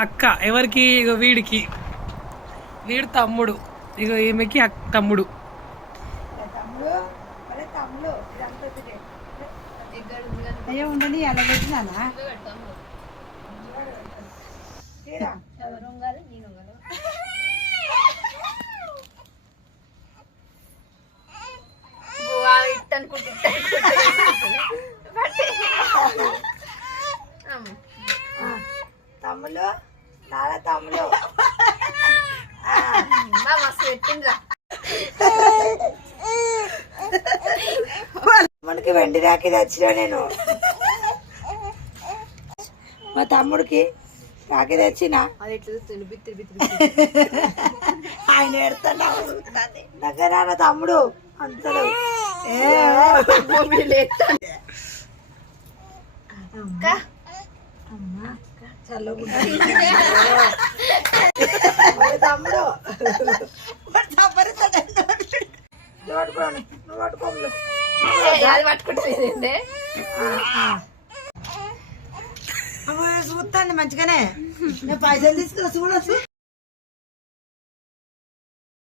అక్క ఎవరికి ఇగో వీడికి వీడు తమ్ముడు ఇగో ఈమెకి తమ్ముడు అయ్యో ఉండని అలా పెట్టినానా తమ్ముడు నాన్న తమ్ముడు మనకి వెండి రాకి తెచ్చినా నేను మా తమ్ముడికి రాకి తెచ్చిన ఆయన ఎడతాడు దగ్గర నా తమ్ముడు అంటాడు తమ్ముడు చూస్తాండి మంచిగానే నేను పైసలు తీసుకున్నా చూడొచ్చు